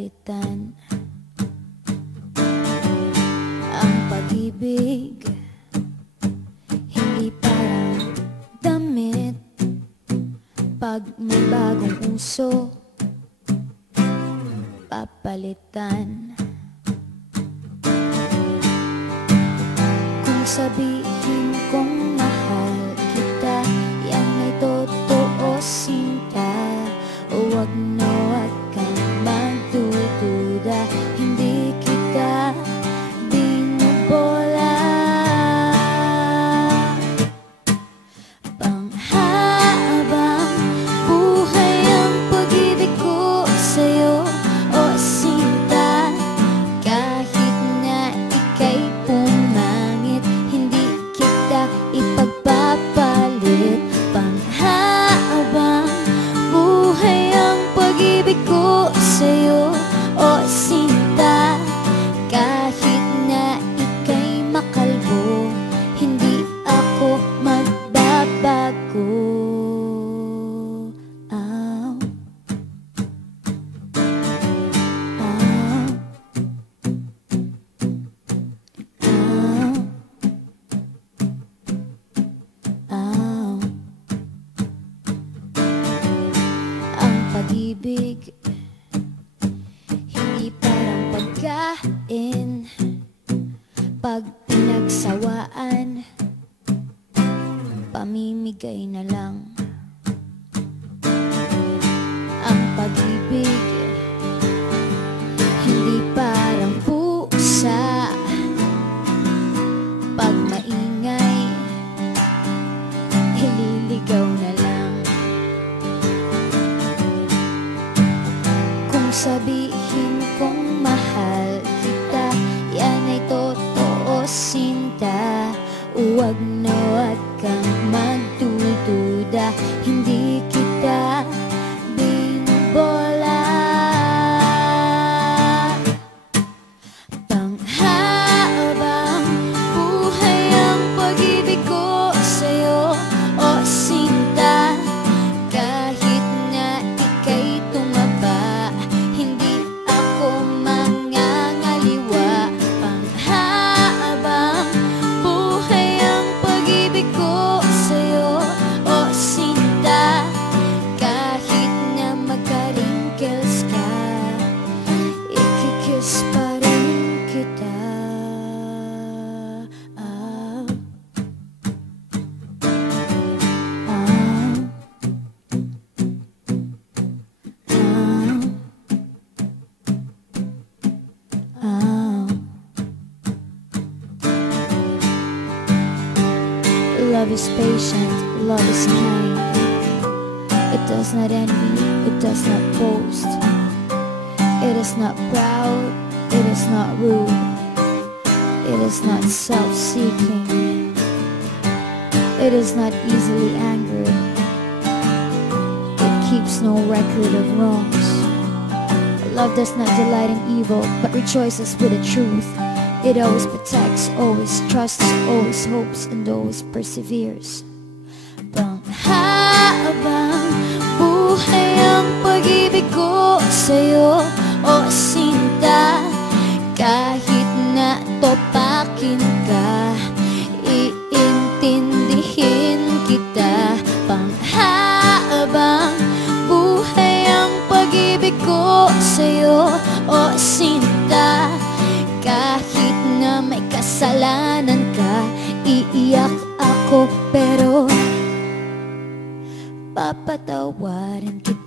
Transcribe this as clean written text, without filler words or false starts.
papalitan ang pag-ibig. Hindi parang damit pag may bagong uso, papalitan. Kung sabihin kong mahal kita, yan ay totoo, sinta. Huwag na huwag kang magdududa, hindi kita binubola. Panghabang buhay ang pag-ibig ko sa'yo, o sinta. Kahit na ika'y pumangit, hindi kita ipagpapalit. Panghabang buhay ang pag-ibig ko sa'yo, o sinta. Kahit na ika'y makalbo, hindi ako magbabago. Ow. Ow. Ow. Ow. Ang pag-ibig hindi parang pagkain, pag pinagsawaan, pamimigay na lang. Ang pag-ibig hindi parang pusa, pag maingay, ililigaw na lang. Kung sabihin kong mahal kita, yan ay totoo, sinta. Huwag na huwag kang magdududa, hindi kita binubola. Panghabang buhay ang pag-ibig ko sa'yo, o sinta. Kahit na ika'y tumaba, hindi ako mangangaliwa. Panghabang buhay ang pag-ibig ko sa'yo, o sinta. Kahit na magka-wrinkles ka, ikikiss pa rin kita. Ah. Ah. Ah. Love is patient, love is kind. It does not envy, it does not boast. It is not proud, it is not rude. It is not self-seeking. It is not easily angered. It keeps no record of wrongs. Love does not delight in evil, but rejoices with the truth. It always protects, always trusts, always hopes, and always perseveres. Panghabang buhay ang pag-ibig ko sa'yo, o sinta. Kahit na topakin ka, iintindihin kita. Panghabang buhay ang pag-ibig ko sa'yo, o sinta. Kahit na may kasalanan ka, iiyak ako pero papatawarin kita.